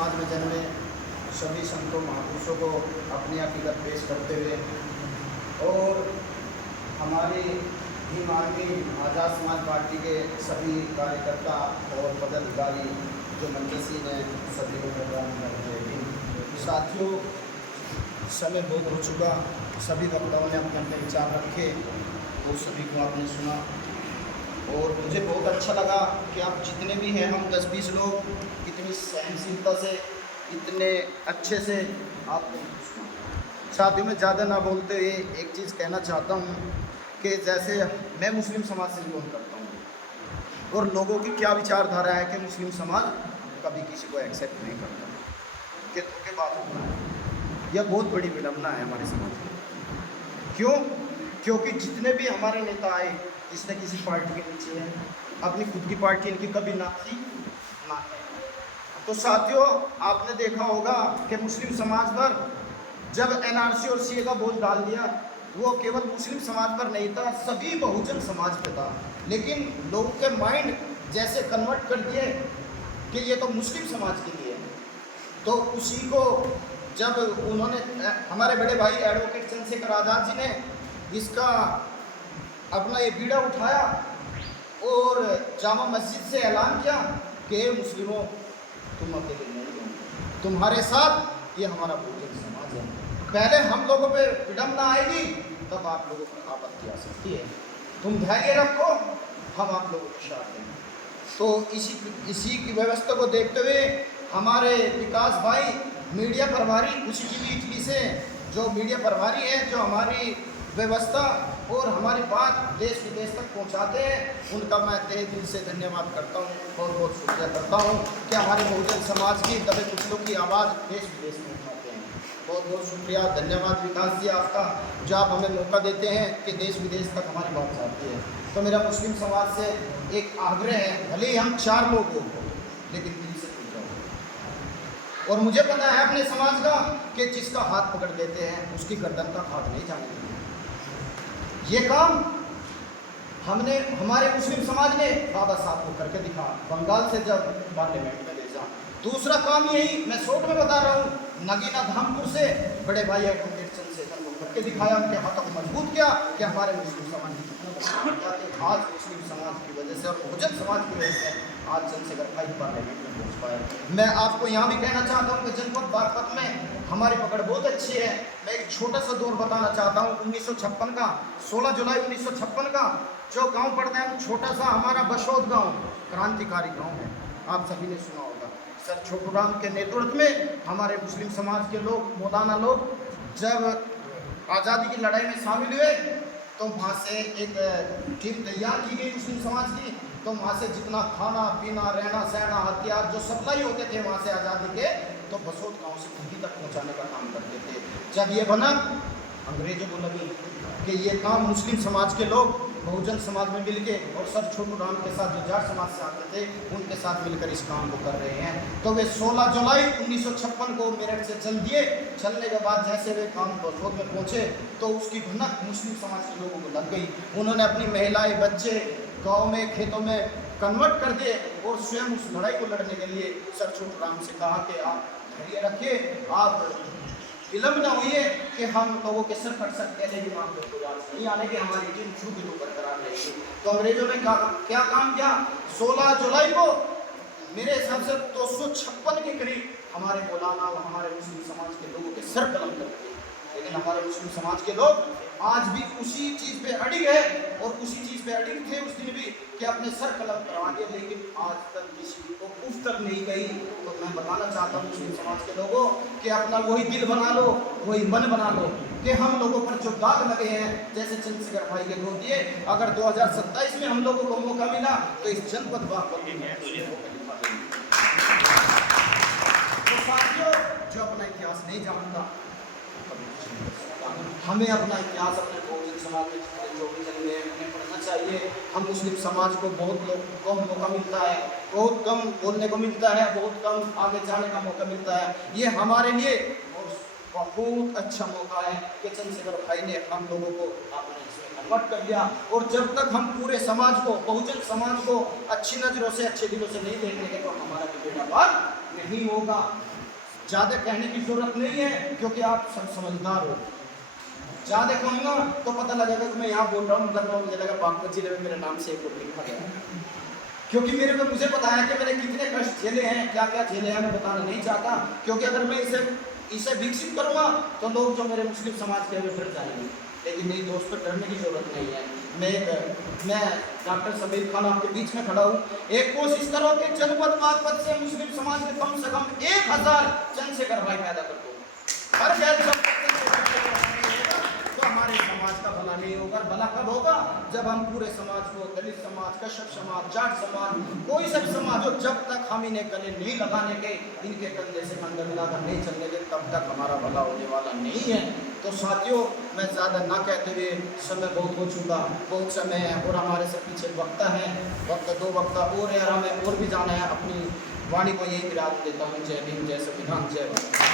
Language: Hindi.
समाज में जन्मे सभी संतों महापुरुषों को अपनी अकीदत पेश करते हुए और हमारी भीम आर्मी आज़ाद समाज पार्टी के सभी कार्यकर्ता और पदाधिकारी जो मंचसी हैं सभी को प्रदान करते हैं। साथियों, समय बहुत हो चुका, सभी वक्ताओं ने अपने अपने विचार रखे और सभी को आपने सुना और मुझे बहुत अच्छा लगा कि आप जितने भी हैं, हम 10-20 लोग इतनी सहनशीलता से इतने अच्छे से आपने सुना। साथियों, में ज़्यादा ना बोलते हुए एक चीज़ कहना चाहता हूँ कि जैसे मैं मुस्लिम समाज से बिलोंग करता हूँ और लोगों की क्या विचारधारा है कि मुस्लिम समाज कभी किसी को एक्सेप्ट नहीं करता, कि बात होता है। यह बहुत बड़ी विडम्बना है हमारे समाज में। क्यों? क्योंकि जितने भी हमारे नेता आए, किसी न किसी पार्टी के नीचे है, अपनी खुद की पार्टी इनकी कभी ना थी ना है। तो साथियों, आपने देखा होगा कि मुस्लिम समाज पर जब एनआरसी और सीए का बोझ डाल दिया, वो केवल मुस्लिम समाज पर नहीं था, सभी बहुजन समाज पे था। लेकिन लोगों के माइंड जैसे कन्वर्ट कर दिए कि ये तो मुस्लिम समाज के लिए है। तो उसी को जब उन्होंने, हमारे बड़े भाई एडवोकेट चंद्रशेखर आज़ाद जी ने इसका अपना ये बीड़ा उठाया और जामा मस्जिद से ऐलान किया कि मुस्लिमों, तुम अकेले नहीं हो, तुम्हारे साथ ये हमारा बहुजन समाज है। पहले हम लोगों पे विडम्बना आएगी, तब आप लोगों पर आपत्ति आ सकती है। तुम धैर्य रखो, हम आप लोगों के साथ हैं। तो इसी की व्यवस्था को देखते हुए हमारे विकास भाई मीडिया प्रभारी, उसी की इटली से जो मीडिया प्रभारी है, जो हमारी व्यवस्था और हमारी बात देश विदेश तक पहुंचाते हैं, उनका मैं तहे दिल से धन्यवाद करता हूं, बहुत बहुत शुक्रिया करता हूं कि हमारे बहुजन समाज की दबे कुचलों की आवाज़ देश विदेश में उठाते हैं। बहुत बहुत शुक्रिया, धन्यवाद विकास जी आपका, जो आप हमें मौका देते हैं कि देश विदेश तक हमारी बात जाती है। तो मेरा मुस्लिम समाज से एक आग्रह है, भले ही हम 4 लोग हो, लेकिन दिल से पूछ जाओ। और मुझे पता है अपने समाज का कि जिसका हाथ पकड़ देते हैं उसकी गर्दन का हाथ नहीं जाने देते। ये काम हमने, हमारे मुस्लिम समाज ने बाबा साहब को करके दिखा, बंगाल से जब पार्लियामेंट में भेजा। दूसरा काम यही, मैं शॉर्ट में बता रहा हूँ, नगीना धामपुर से बड़े भाई एडवोकेट चंद्रशेखर को करके दिखाया, उनके हाथों को मजबूत किया कि हमारे मुस्लिम समाज की कितना आज मुस्लिम समाज की वजह से और बहुजन समाज की वजह से आज चंद्रशेखर भाई पार्लियामेंट में पहुँच पाए। मैं आपको यहाँ भी कहना चाहता हूँ कि जनपद बागपत में हमारी पकड़ बहुत अच्छी है। मैं एक छोटा सा दौर बताना चाहता हूँ 1956 का, 16 जुलाई 1956 का जो गांव पड़ता है, छोटा सा हमारा बशौद गांव, क्रांतिकारी गांव है, आप सभी ने सुना होगा। सर छोटू राम के नेतृत्व में हमारे मुस्लिम समाज के लोग, मौलाना लोग जब आज़ादी की लड़ाई में शामिल हुए, तो वहाँ से एक टीम तैयार की गई मुस्लिम समाज की। तो वहाँ से जितना खाना पीना, रहना सहना, हथियार जो सप्लाई होते थे वहाँ से आज़ादी के, तो बसोत गांव से दिल्ली तक पहुँचाने का काम करते थे। जब ये बना, अंग्रेजों को लगी कि ये काम मुस्लिम समाज के लोग बहुजन समाज में मिलके और सर छोटू राम के साथ जो जाट समाज से आते थे उनके साथ मिलकर इस काम को कर रहे हैं। तो वे 16 जुलाई 1956 को मेरठ से चल दिए। चलने के बाद जैसे वे काम बसोत में पहुँचे तो उसकी भनक मुस्लिम समाज के लोगों को लग गई। उन्होंने अपनी महिलाएं, बच्चे गाँव में, खेतों में कन्वर्ट कर दिए और स्वयं उस लड़ाई को लड़ने के लिए सर छोटू राम से कहा कि आप धैर्य रखिए, आप विलम्ब न हुई कि हम लोगों के सिर फट सकते हैं, लेकिन आप लोग नहीं आने के, हमारी टीम शुरू की तो बरकरार रहेगी। तो अंग्रेजों ने क्या काम किया, 16 जुलाई को मेरे हिसाब से 256 के करीब हमारे मौलाना और हमारे मुस्लिम समाज के लोगों के सर कलम कर दिए। लेकिन हमारे मुस्लिम समाज के लोग आज भी उसी चीज़ पे अड़िग है और उसी चीज़ पे अड़िग थे उस दिन भी कि अपने सर कलम करवा दिए, लेकिन आज तक किसी को उफ तक नहीं गई। तो मैं बताना चाहता हूँ मुस्लिम समाज के लोगों कि अपना वही दिल बना लो, वही मन बना लो कि हम लोगों पर जो दाग लगे हैं, जैसे चंद्रशेखर भाई के दो दिए, अगर 2027 में हम लोगों को मौका मिला तो इस जनपद बागपत में तो साथियों, जो अपना इतिहास नहीं जानता, हमें अपना इतिहास अपने बहुजन समाज में जो भी जन्मे हैं उन्हें पढ़ना चाहिए। हम मुस्लिम समाज को बहुत कम मौका मिलता है, बहुत कम बोलने को मिलता है, बहुत कम आगे जाने का मौका मिलता है। ये हमारे लिए बहुत अच्छा मौका है कि चंद्रशेखर भाई ने हम लोगों को अपने इसमें कन्वर्ट कर दिया। और जब तक हम पूरे समाज को, बहुजन समाज को अच्छी नज़रों से, अच्छे दिलों से नहीं देखेंगे तो हमारा बेड़ा पार नहीं होगा। ज़्यादा कहने की जरूरत नहीं है क्योंकि आप सब समझदार हो। ज़्यादा कहूँगा तो पता लगेगा कि मैं यहाँ बोल रहा हूँ, मुझे लगा बागपत जिले में मेरे नाम से एक वोट लिखा गया है। क्योंकि मुझे पता है कि मैंने कितने कष्ट झेले हैं, क्या क्या झेले हैं, मैं बताना नहीं चाहता। क्योंकि अगर मैं इसे विकसित करूँगा तो लोग जो मेरे मुस्लिम समाज के हैं डर जाएंगे। लेकिन नहीं दोस्तों, डरने की जरूरत नहीं है। मैं डॉक्टर समीर खान आपके बीच में खड़ा हूँ। एक कोशिश करो कि जनपद बागपत से मुस्लिम समाज में कम से कम 1000 जन से भाई पैदा कर दो। हर गैर तो हमारे समाज का भला नहीं होगा। भला कब होगा? जब हम पूरे समाज को, दलित समाज, कश्यप समाज, जाट समाज, कोई सब समाज हो, जब तक हम इन्हें गले नहीं लगाने के, इनके कंधे से कंधा मिलाकर नहीं चलने के, तब तक हमारा भला होने वाला नहीं है। तो साथियों, मैं ज़्यादा ना कहते हुए, समय बहुत हो चुका, बहुत समय है और हमारे से पीछे वक्ता है, दो वक्ता और है, हमें और भी जाना है। अपनी वाणी को यही विराम देता हूँ। जय भीम, जय संविधान, जय भारत।